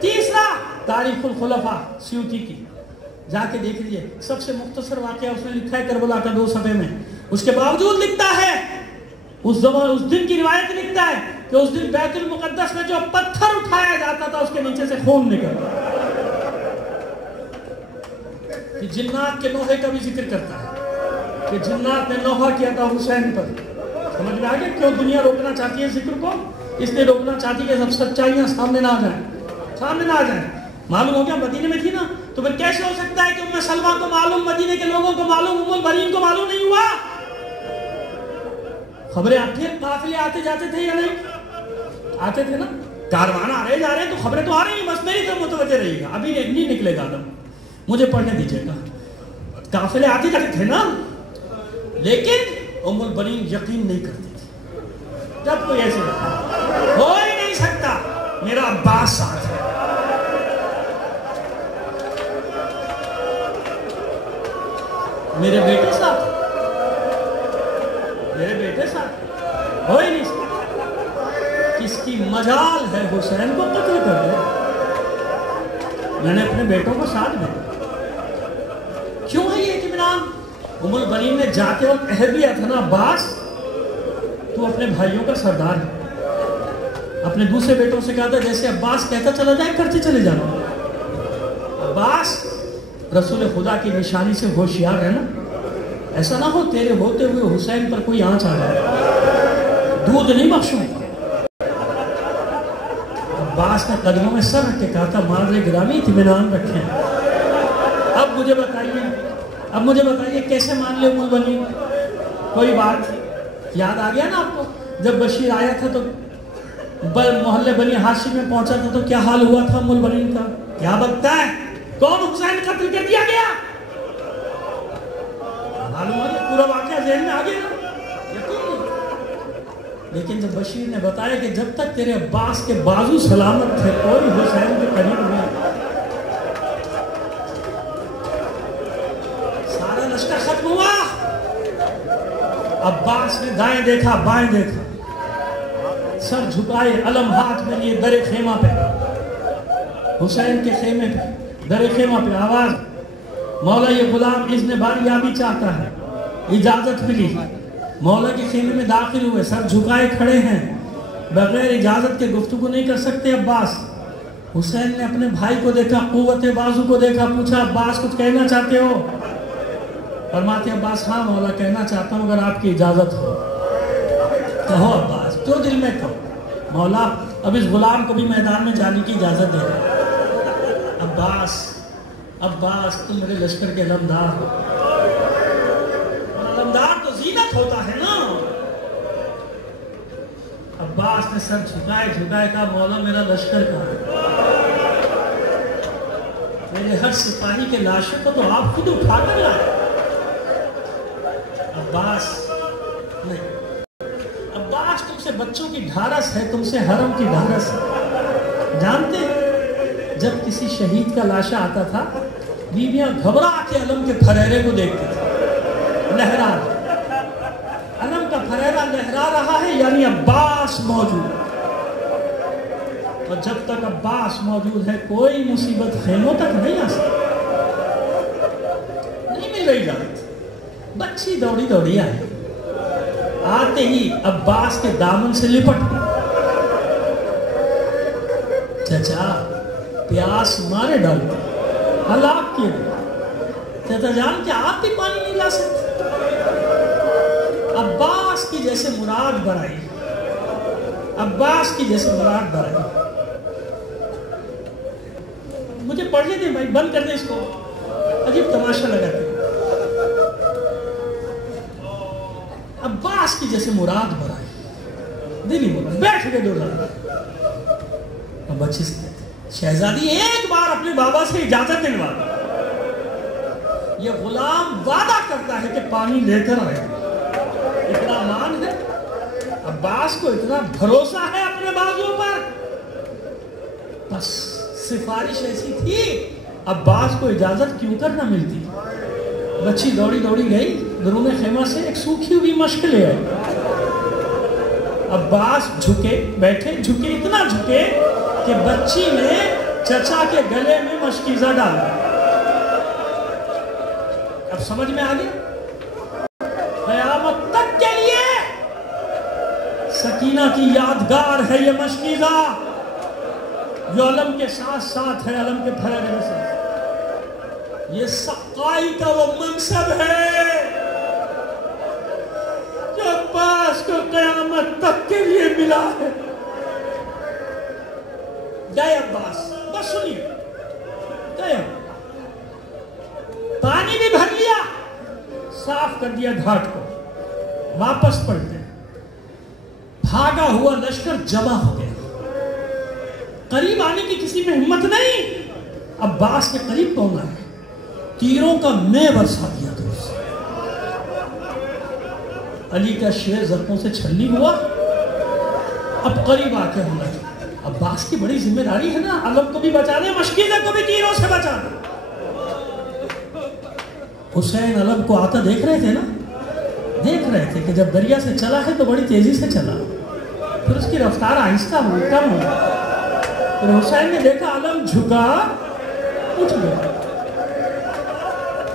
تیسرا تاریخ الخلفاء سیوطی کی، جا کے دیکھ لیجئے، سب سے مختصر واقعہ اس نے لکھا ہے کربلا کا 2 صفحے میں. اس کے باوجود لکھتا ہے، اس دن کی روایت لکھتا ہے کہ اس دن بیت المقدس میں جو پتھر اٹھایا جاتا تھا اس کے نیچے سے خون نکلتا. کہ جنات کے نوحے کا بھی ذکر کرتا ہے کہ جنات نے نوحہ کیا تھا حسین پر. سمجھ میں آ گیا کیوں دنیا روکنا چاہتی ہے ذکر کو؟ اس لیے روکنا چاہتی ہے کہ سب سچائیاں سامنے نہ آ جائیں، سامنے نہ آ جائیں. معلوم ہو گیا مدینے میں تھی نا، تو پھر کیسے ہو سکتا ہے کہ ام سلمہ کو معلوم، مدینے کے لوگوں کو معلوم، ام البنین کو معلوم نہیں ہوا؟ خبریں آتی ہیں، قافلے آتے جاتے تھے یا نہیں آتے تھے نا؟ کاروان آ رہے جا رہے ہیں تو خبریں تو آ رہی ہیں، بس میری طرف متوجہ رہیے گا، ابھی نہیں نکلے گا آدم، مجھے پڑھنے دیجیے گا. قافلے آتے جاتے تھے نا، لیکن ام البنین یقین نہیں کرتی تھی. جب کوئی ایسے ہو ہی نہیں سکتا، میرا عباس ساتھ ہے. میرے بیٹے ساتھ، میرے بیٹے ساتھ ہو ہی نہیں سکتا. کس کی مجال ہے حسین کو قتل کر دے؟ میں نے اپنے بیٹوں کو ساتھ دیا. کیوں ہے یہ اطمینان؟ ام البنین نے جاتے وقت عہد لیا تھا نا، عباس تو اپنے بھائیوں کا سردار ہے. اپنے دوسرے بیٹوں سے کہا تھا جیسے عباس کہتا چلا جائے کرتے چلے جانا. عباس رسول خدا کی نشانی سے ہوشیار ہے نا، ایسا نہ ہو تیرے ہوتے ہوئے حسین پر کوئی آنچ آ جائے، دودھ نہیں بخشوں. عباس نے قدموں میں سر رکھ کے کہا تھا مادر گرامی اطمینان رکھیں. اب مجھے بتائیے کیسے مان لے ام البنین؟ کوئی بات یاد آ گیا نا آپ کو؟ جب بشیر آیا تھا تو محلے بنی ہاشم میں پہنچا تھا تو کیا حال ہوا تھا ام البنین کا؟ کیا بتتا ہے کون حسین قتل کر دیا گیا؟ معلوم ہے پورا واقعہ ذہن میں آ گیا نا؟ لیکن جب بشیر نے بتایا کہ جب تک تیرے عباس کے بازو سلامت تھے کوئی حسین کے قریب نہیں. سارا لشکر ختم ہوا. عباس نے دائیں دیکھا بائیں دیکھا، سر جھکائے، علم ہاتھ میں لیے در خیمہ پہ، حسین کے خیمے پہ، در خیمہ پہ آواز، مولا یہ غلام اذن باریابی چاہتا ہے. اجازت ملی، مولا کے خیمے میں داخل ہوئے، سر جھکائے کھڑے ہیں، بغیر اجازت کے گفتگو نہیں کر سکتے عباس. حسین نے اپنے بھائی کو دیکھا، قوت بازو کو دیکھا، پوچھا عباس کچھ کہنا چاہتے ہو؟ فرماتے عباس ہاں مولا کہنا چاہتا ہوں اگر آپ کی اجازت ہو. کہو عباس جو دل میں کہو. مولا اب اس غلام کو بھی میدان میں جانے کی اجازت دے رہے. عباس تم میرے لشکر کے علمدار ہو. علمدار تو زینت ہوتا ہے نا. عباس نے سر جھکائے کہا مولا میرا لشکر کہاں ہے؟ میرے ہر سپاہی کے لاشوں کو تو آپ خود اٹھا کر لائے. عباس تم سے بچوں کی ڈھارس ہے، تم سے حرم کی ڈھارس ہے. جانتے جب کسی شہید کا لاشا آتا تھا بیویاں گھبرا کے علم کے پھریرے کو دیکھتے تھے، لہرا علم کا پھریرا لہرا رہا ہے یعنی عباس موجود. اور جب تک عباس موجود ہے کوئی مصیبت خیموں تک نہیں آ سکتی. نہیں مل رہی جانتی. بچی دوڑی آئی، آتے ہی عباس کے دامن سے لپٹ گئی. چچا پیاس مارے ڈالتے ہلاک کیے گئے. چچا جان کیا آپ بھی پانی نہیں لا سکتے؟ عباس کی جیسے مراد بڑھائی، عباس کی جیسے مراد بڑھائی. مجھے پڑھنے دیں بھائی، بند کر دیں اس کو، عجیب تماشا لگاتے. عباس کی جیسے مراد بڑھائی، دلی مراد. بیٹھ گئے دو لڑکے. اب بچے سے کہتے شہزادی ایک بار اپنے بابا سے اجازت دلوا دو. یہ غلام وعدہ کرتا ہے کہ پانی لے کر آئے. اتنا مان ہے عباس کو، اتنا بھروسہ ہے اپنے بازو پر. بس سفارش ایسی تھی عباس کو اجازت کیوں کر نہ ملتی. بچی دوڑی گئی درون خیمہ سے ایک سوکھی ہوئی مشک لے آئی. عباس جھکے بیٹھے، اتنا جھکے کہ بچی نے چچا کے گلے میں مشکیزہ ڈالا. اب سمجھ میں آ گیا؟ قیامت تک کے لیے سکینہ کی یادگار ہے یہ مشکیزہ، جو علم کے ساتھ ساتھ ہے، علم کے پھیلنے سے. یہ سقائی کا وہ منصب ہے جو عباس کو قیامت تک کے لیے ملا ہے. گئے عباس، بس سنیے، گئے پانی بھی بھر لیا، صاف کر دیا گھاٹ کو، واپس پلٹے. بھاگا ہوا لشکر جمع ہو گیا، قریب آنے کی کسی میں ہمت نہیں. عباس کے قریب کون آئے؟ تیروں کا میں برسا دیا دور سے. علی کا شیر زرقوں سے چھلنی ہوا. اب قریب آ کے ہم لگے، عباس کی بڑی ذمہ داری ہے نا، علم کو بھی بچانے، مشکیزہ کو بھی تیروں سے بچانا. حسین علم کو آتا دیکھ رہے تھے نا، دیکھ رہے تھے کہ جب دریا سے چلا ہے تو بڑی تیزی سے چلا، پھر اس کی رفتار آہستہ ہوئی، کم ہوئی. پھر حسین نے دیکھا علم جھکا، اٹھ گیا.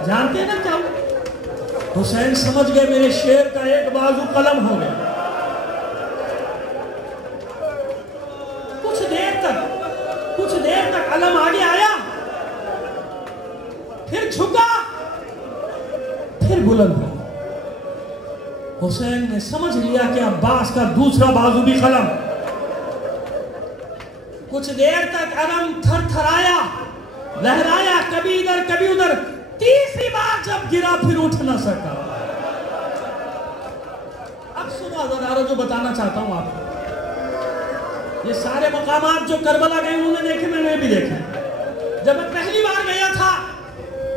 جانتے ہیں نا کیا ہوا؟ حسین سمجھ گئے میرے شیر کا ایک بازو قلم ہو گیا. کچھ دیر تک علم آگے آیا، پھر جھکا، پھر بلند ہو. حسین نے سمجھ لیا کہ عباس کا دوسرا بازو بھی قلم. کچھ دیر تک علم تھر تھرایا، لہرایا، کبھی ادھر کبھی ادھر. تیسری بار جب گرا پھر اٹھ نہ سکا. اب سنا ذرا جو بتانا چاہتا ہوں آپ کو. یہ سارے مقامات جو کربلا گئے انہوں نے دیکھے، میں نے بھی دیکھے. جب میں پہلی بار گیا تھا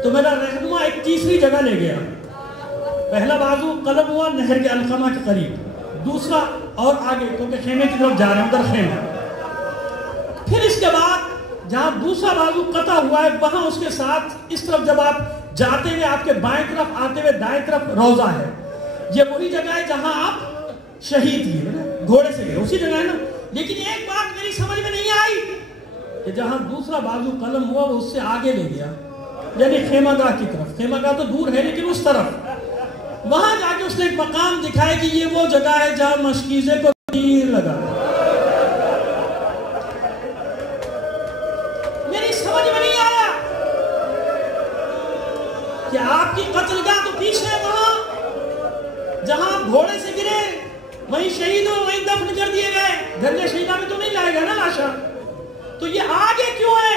تو میرا رہنما ایک تیسری جگہ لے گیا. پہلا بازو قلم ہوا نہر کے علقمہ کے قریب، دوسرا اور آگے کیونکہ خیمے کی طرف جا رہے ہیں، ادھر خیمہ. پھر اس کے بعد جہاں دوسرا بازو قطع ہوا ہے وہاں اس کے ساتھ اس طرف جب آپ جاتے ہوئے آپ کے بائیں طرف آتے ہوئے دائیں طرف روضہ ہے. یہ وہی جگہ ہے جہاں آپ شہید ہوئے، گھوڑے سے گئے، اسی جگہ ہے نا. لیکن ایک بات میری سمجھ میں نہیں آئی کہ جہاں دوسرا بازو قلم ہوا وہ اس سے آگے لے گیا، یعنی خیمہ گاہ کی طرف. خیمہ گاہ تو دور ہے لیکن اس طرف، وہاں جا کے اس نے ایک مقام دکھایا کہ یہ وہ جگہ ہے جہاں مشکیزے کو تیر لگا. میری سمجھ میں نہیں آیا کہ آپ کی قتلگاہ تو پیچھے ہے، وہاں جہاں آپ گھوڑے سے گرے وہیں شہید ہو، وہیں دفن کر دیے گئے. گھرنے شہیدہ میں تو نہیں لائے گا نا لاشا. تو یہ آگے کیوں ہے؟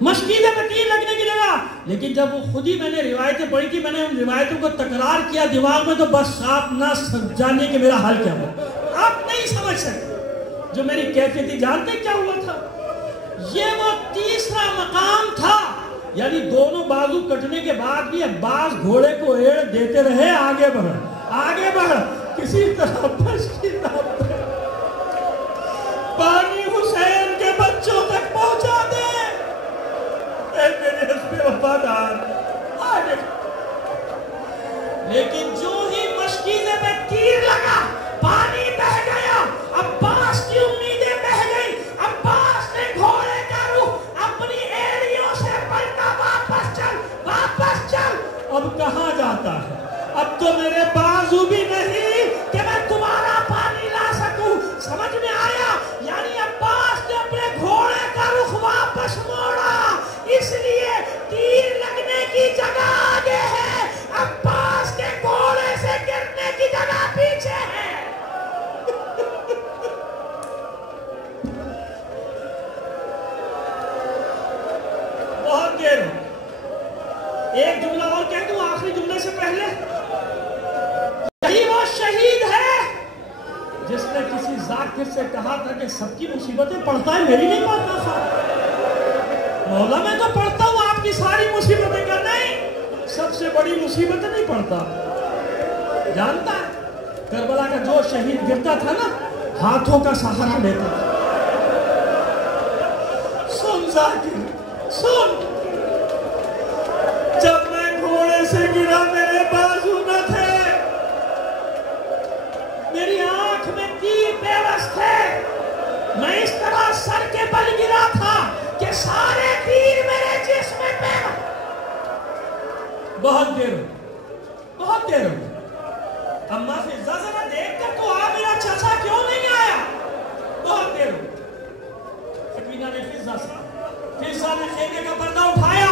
مشکیزے میں تیر لگنے کی جگہ. لیکن جب وہ خود ہی میں نے روایتیں پڑھی تھی، میں نے ان روایتوں کو تکرار کیا دماغ میں، تو بس آپ نہ جانے کہ میرا حال کیا ہوا. آپ نہیں سمجھ سکتے جو میری کیفیت تھی. جانتے کیا ہوا تھا؟ یہ وہ تیسرا مقام تھا، یعنی دونوں بازو کٹنے کے بعد بھی عباس گھوڑے کو ایڑ دیتے رہے، آگے بڑھ آگے بڑھ، کسی طرح مشکیزہ پانی حسین کے بچوں تک پہنچا دے. اے میرے حسب وفادار آگے. لیکن جو ہی مشکیزے میں تیر لگا پانی بہہ گیا، عباس کی امیدیں بہہ گئی. عباس نے گھوڑے کا رخ اپنی ایڑیوں سے پلٹا، واپس چل واپس چل. اب کہاں جاتا ہے؟ اب تو میرے بازو بھی نہیں کہ میں تمہارا پانی لا سکوں. سمجھ میں آیا؟ یعنی عباس نے اپنے گھوڑے کا رخ واپس موڑا، اس لیے تیر لگنے کی جگہ آگے ہے، عباس کے گھوڑے سے گرنے کی جگہ پیچھے ہے. بہت دیر ہو. ایک جملہ اور کہہ دوں آخری جملے سے پہلے. یہی وہ شہید ہے جس نے کسی ذاکر سے کہا تھا کہ سب کی مصیبتیں پڑھتا ہے، میری نہیں پڑھتا تھا. مولا میں تو پڑھتا ہوں آپ کی ساری مصیبتیں کا، نہیں سب سے بڑی مصیبت نہیں پڑھتا. جانتا ہے کربلا کا جو شہید گرتا تھا نا، ہاتھوں کا سہارا لیتا تھا. سن ذاکر سن، جب میں گھوڑے سے گرا میرے بازو نہ تھے، میری آنکھ میں تیر پیوست تھے. میں اس طرح سر کے بل گرا تھا بہت دیر ہو اما فضہ ذرا دیکھ کر تو میرا چچا کیوں نہیں آیا؟ بہت دیر ہو سکینہ نے فضہ نے خیمے کا پردہ اٹھایا،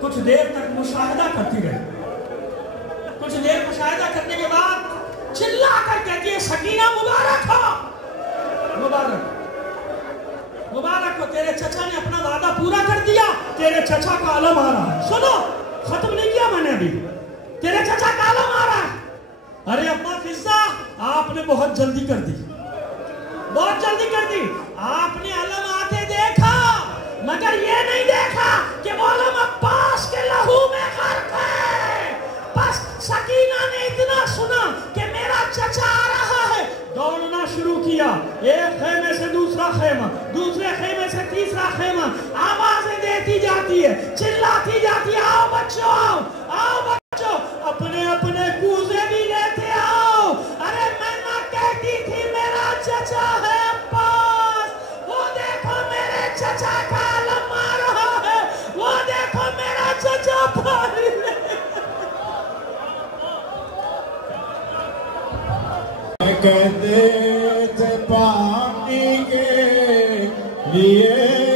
کچھ دیر تک مشاہدہ کرتی رہی، کچھ دیر مشاہدہ کرنے کے بعد چلا کر کہتی ہے سکینہ مبارک ہو، مبارک ہو، تیرے چچا نے اپنا وعدہ پورا کر دیا، تیرے چچا کا علم آ رہا ہے۔ سنو، ختم نہیں کیا میں نے ابھی، تیرے چچا کا علم آ رہا ہے۔ ارے اما فضہ آپ نے بہت جلدی کر دی، آپ نے علم آتے دیکھا مگر یہ نہیں دیکھا کہ وہ علم عباس کے لہو میں غرق ہے۔ بس سکینہ نے اتنا سنا کہ میرا چچا آ رہا ہے، دوڑنا شروع کیا، ایک خیمے سے دوسرا خیمہ، دوسرے خیمے سے تیسرا خیمہ، آوازیں دیتی جاتی ہے، چلاتی جاتی ہے، آؤ بچوں آؤ بچوں، اپنے کوزے بھی لیتے آؤ۔ ارے میں نہ کہتی تھی میرا چچا ہے عباس، وہ دیکھو میرے چچا کا علم آ رہا ہے، وہ دیکھو میرا چچا پانی لے۔ کہتے تھے پانی کے لیے